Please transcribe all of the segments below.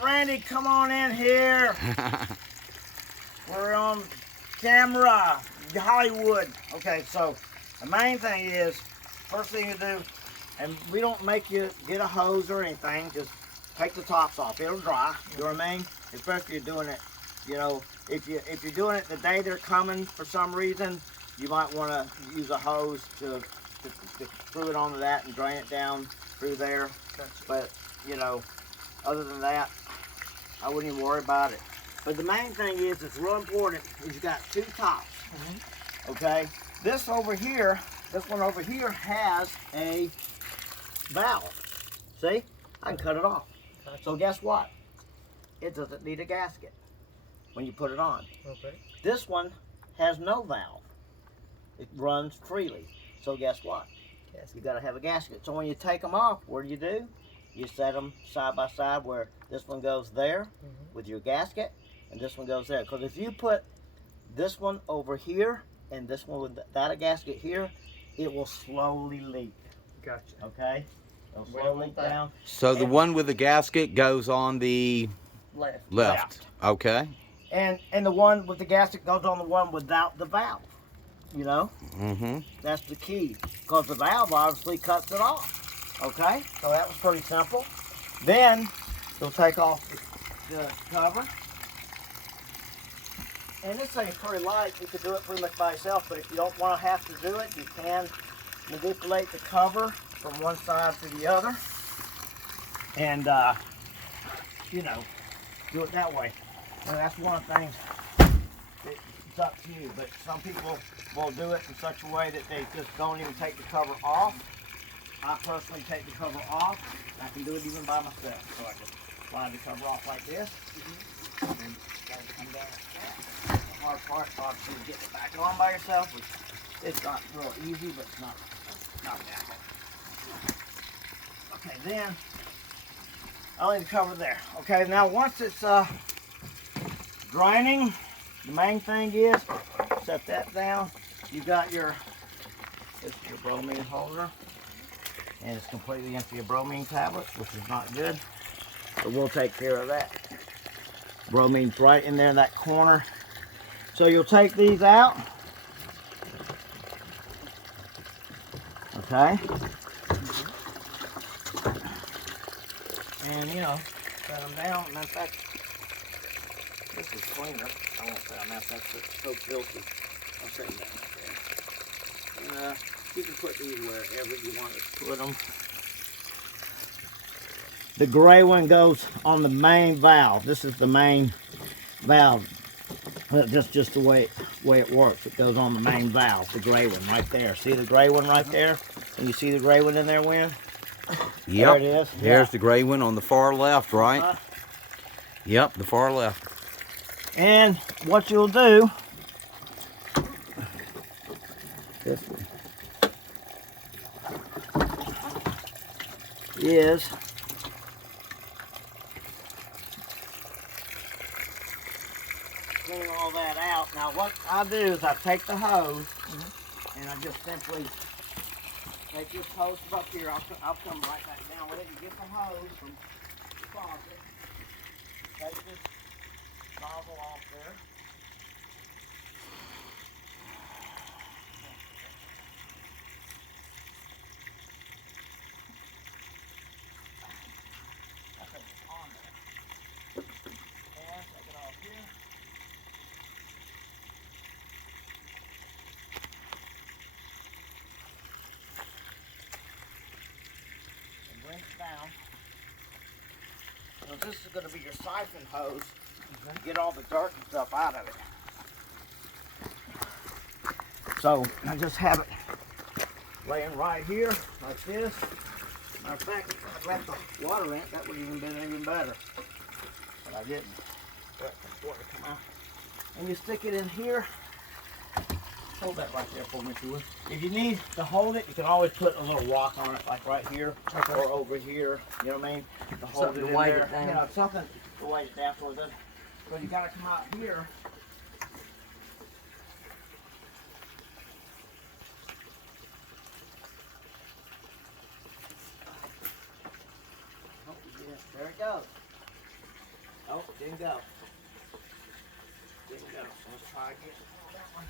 Randy, come on in here. We're on camera, Hollywood. Okay, so the main thing is, first thing you do, and we don't make you get a hose or anything, just take the tops off. It'll dry, you know what I mean? Especially if you're doing it, you know, if you're doing it the day they're coming for some reason, you might want to use a hose to screw it onto that and drain it down through there. Gotcha. But, you know, other than that, I wouldn't even worry about it. But the main thing is, it's real important, is you got two tops, okay? This over here, this one over here has a valve. See? I can cut it off. Gotcha. So guess what? It doesn't need a gasket when you put it on. Okay. This one has no valve. It runs freely. So guess what? Gasket. You got to have a gasket. So when you take them off, what do? You set them side by side where this one goes there with your gasket and this one goes there. Because if you put this one over here and this one without a gasket here, it will slowly leak. Gotcha. Okay? It'll slowly leak down. So the one with the gasket goes on the Left. Okay. And the one with the gasket goes on the one without the valve. You know? Mm-hmm. That's the key. Because the valve obviously cuts it off. Okay? So that was pretty simple. Then you'll take off the cover. And this thing's pretty light. You can do it pretty much by yourself, but if you don't want to have to do it, you can manipulate the cover from one side to the other. And, you know, do it that way. And that's one of the things that it's up to you. But some people will do it in such a way that they just don't even take the cover off. I personally take the cover off. I can do it even by myself. So I just slide the cover off like this. And gotta come down like that. The hard part, obviously, is getting it back on by yourself. Which it's not real easy, but it's not that hard. Okay, then I'll leave the cover there. Okay, now once it's draining, the main thing is set that down. You got this is your bromine holder. And it's completely empty of bromine tablets, which is not good. But we'll take care of that. Bromine's right in there in that corner. So you'll take these out. Okay. And, you know, set them down. And in fact, this is cleaner. I won't say a mess. That's so filthy. I'll set them down right there. You can put these wherever you want to put them. The gray one goes on the main valve. This is the main valve. Just the way it works. It goes on the main valve, the gray one right there. See the gray one right there? And you see the gray one in there, Win? Yep. There it is. There's the gray one on the far left, right? Uh-huh. Yep, the far left. And what you'll do, this one, is clean all that out. Now what I do is I take the hose and I just simply take this hose from up here. I'll come right back down with it and get the hose from the faucet. Take this nozzle off there. I think it's on there. And take it off here. And bring it down. So this is going to be your siphon hose. Get all the dirt and stuff out of it. So I just have it laying right here like this. Matter of fact, if I left the water in it, that would have been even better. But I didn't. Let the water come out. And you stick it in here. Hold that right there for me, if you would. If you need to hold it, you can always put a little rock on it, like right here or over here. You know what I mean? To hold Something it to in weight there. it down. You know, something to weight it down for it. So you got to come out here. There it goes. Didn't go. Didn't go. So let's try again. That one.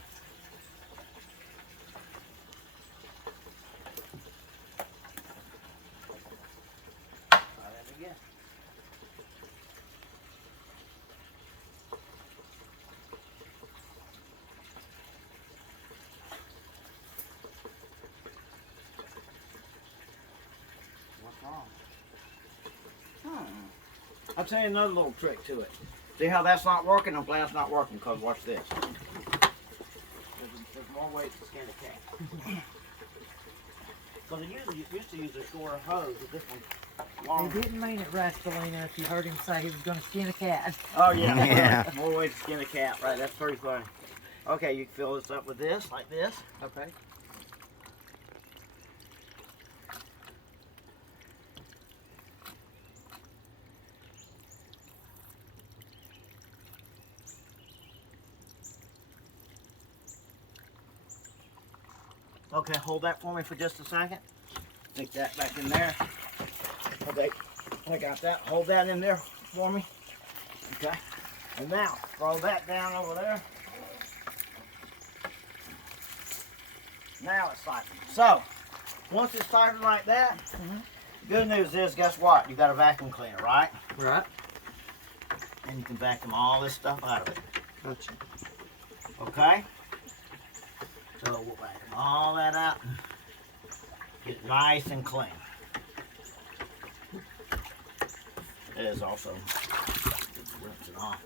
Try that again. What's wrong? I'll tell you another little trick to it. See how that's not working? I'm glad it's not working because watch this. There's more ways to skin a cat. Because I used to use a shorter hose, but this one's longer. He didn't mean it, Rascalina, if you heard him say he was going to skin a cat. Oh yeah, Yeah. More ways to skin a cat, right? That's pretty funny. Okay, you can fill this up with this, like this. Okay. Okay, hold that for me for just a second. Stick that back in there. Okay, I got that. Hold that in there for me. Okay, and now throw that down over there. Now it's siphoned. So, once it's siphoned like that, good news is, guess what? You got a vacuum cleaner, right? Right. And you can vacuum all this stuff out of it. Gotcha. Okay? So we'll vacuum all that out. Get it nice and clean. It is also rinse it off.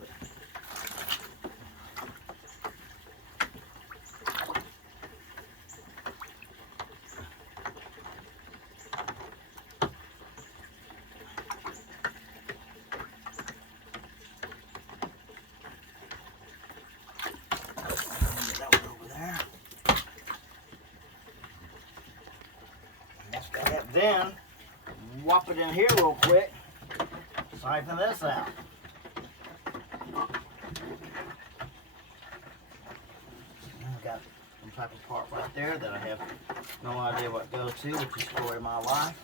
Get that one over there. That's got that. Then whop it in here real quick. Siphon this out. I've got some type of part right there that I have no idea what it goes to, which is the story of my life.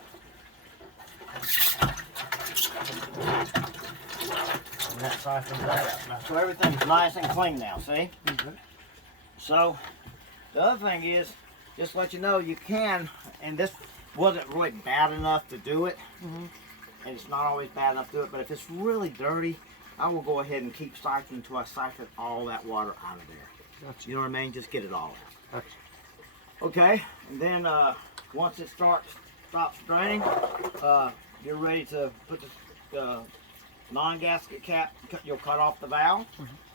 And that siphons that out. Now, so everything's nice and clean now, see? So the other thing is, just to let you know, you can, and this wasn't really bad enough to do it, and it's not always bad enough to do it, but if it's really dirty, I will go ahead and keep siphoning until I siphon all that water out of there. Gotcha. You know what I mean? Just get it all out. Gotcha. Okay, and then once it stops draining, you're ready to put the non-gasket cap. You'll cut off the valve.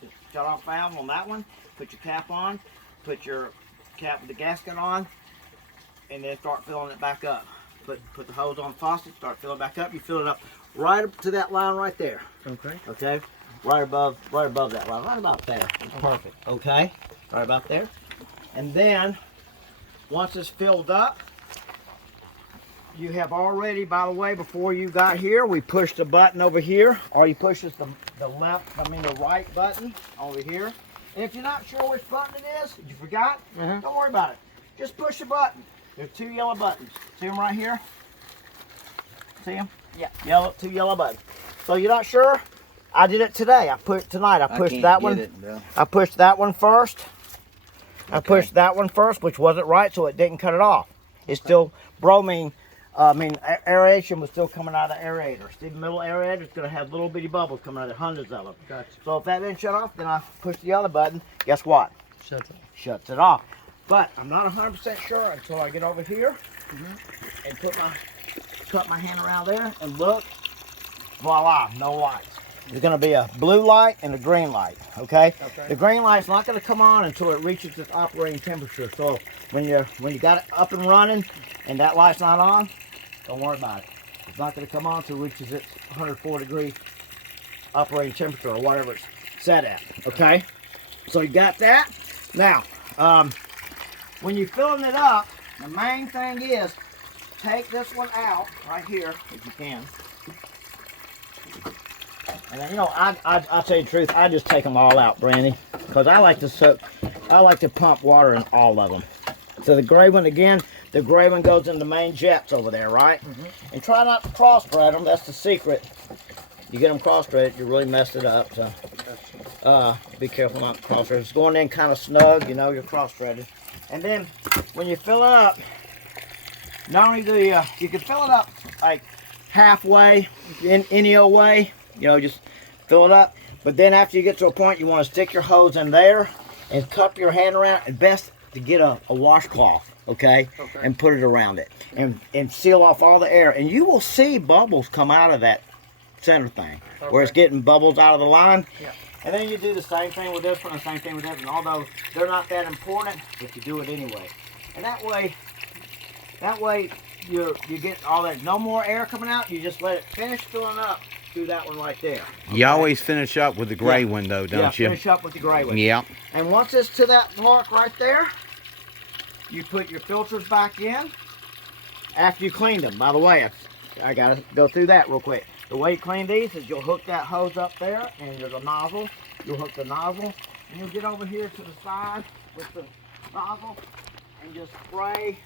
Just cut off the valve on that one. Put your cap on. Put your cap with the gasket on, and then start filling it back up. Put the hose on the faucet. Start filling it back up. You fill it up right up to that line right there. Okay. Okay, right above that line, right about there. It's perfect. Okay, right about there. And then once it's filled up, you have already, by the way, before you got here, we pushed a button over here. All you push is the right button over here. And if you're not sure which button it is, you forgot, don't worry about it. Just push the button. There's two yellow buttons. See them right here? See them? Yeah. Two yellow buttons. So you're not sure? I did it today. I pushed that one. I pushed that one first. I pushed that one first, which wasn't right, so it didn't cut it off. It's still bromine. Aeration was still coming out of the aerator. See the middle aerator? It's going to have little bitty bubbles coming out of hundreds of them. Gotcha. So if that didn't shut off, then I push the other button. Guess what? Shuts off. Shuts it off. But I'm not 100% sure until I get over here and put my hand around there and look. Voila, no lights. There's going to be a blue light and a green light, okay? The green light's not going to come on until it reaches its operating temperature. So when you got it up and running and that light's not on, don't worry about it. It's not going to come on until it reaches its 104 degree operating temperature or whatever it's set at, okay? So you got that. Now, when you're filling it up, the main thing is take this one out right here if you can. And then, you know, I'll tell you the truth, I just take them all out, Brandy, because I like to pump water in all of them. So the gray one, again, the gray one goes in the main jets over there, right? And try not to cross-thread them. That's the secret you get them cross-threaded, you really messed it up. So be careful not to cross-thread. It's going in kind of snug, you know, you're cross-threaded. And then when you fill it up, not only do you can fill it up like halfway, in any old way, you know, just fill it up. But then after you get to a point, you want to stick your hose in there and cup your hand around, and best to get a washcloth, okay, and put it around it and seal off all the air, and you will see bubbles come out of that center thing where it's getting bubbles out of the line. Yeah. And then you do the same thing with this one, the same thing with this one, although they're not that important, but you do it anyway. And that way you get all that, no more air coming out, you just let it finish filling up through that one right there. Okay? You always finish up with the gray window, don't you? Finish up with the gray one. Yeah. And once it's to that mark right there, you put your filters back in after you cleaned them. By the way, I gotta go through that real quick. The way you clean these is you'll hook that hose up there, and there's a nozzle. You'll hook the nozzle, and you'll get over here to the side with the nozzle, and just spray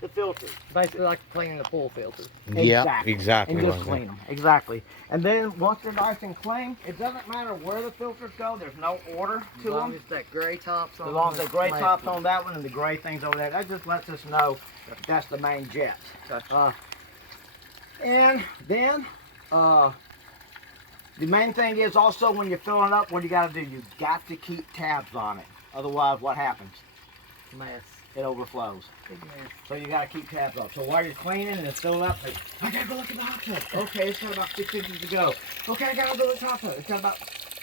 the filters. Basically like cleaning the pool filters. Yeah, exactly. And just like clean them, exactly. And then once they're nice and clean, it doesn't matter where the filters go. There's no order to As long them. as that gray top's on. As long as the gray main top's one. on that one and the gray thing's over there, that just lets us know that's the main jet. Gotcha. And then the main thing is also when you're filling it up, what you got to do, you got to keep tabs on it. Otherwise, what happens? Mess. It overflows. Big mess. So you got to keep tabs on. So while you're cleaning and it's filling up, like, I got to go look at the hot tub. Okay, it's got about 6 inches to go. Okay, I got to go to the hot tub. It's got about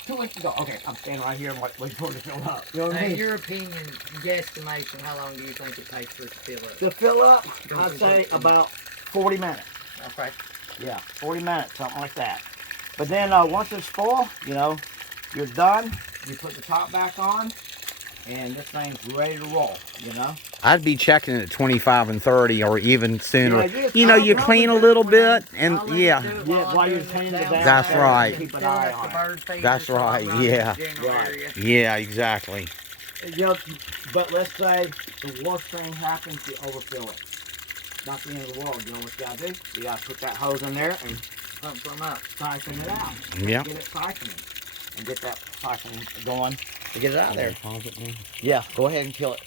2 inches to go. Okay, I'm standing right here and waiting for it to fill up. You know what I In mean? your opinion, guesstimation, how long do you think it takes for it to fill up? To fill up, I'd say about 40 minutes. Okay. Yeah, 40 minutes, something like that. But then once it's full, you know, you're done. You put the top back on, and this thing's ready to roll, you know. I'd be checking at 25 and 30 or even sooner. Yeah, You know, you I'll clean a probably little do it bit, and I'll let it yeah. do it Yeah, while I'm you're doing cleaning it the down That's there. right. Keep an Fill eye up on the it. bird feeders, That's so I'm right, running yeah. the general Right. area. Yeah, exactly. You know, but let's say the worst thing happens, you overfill it. Not the end of the world. You know what you gotta do? You gotta put that hose in there and Pump some up. siphon it out. Yeah. Get it siphoning and get that siphon going to get it out of there. Yeah, go ahead and kill it.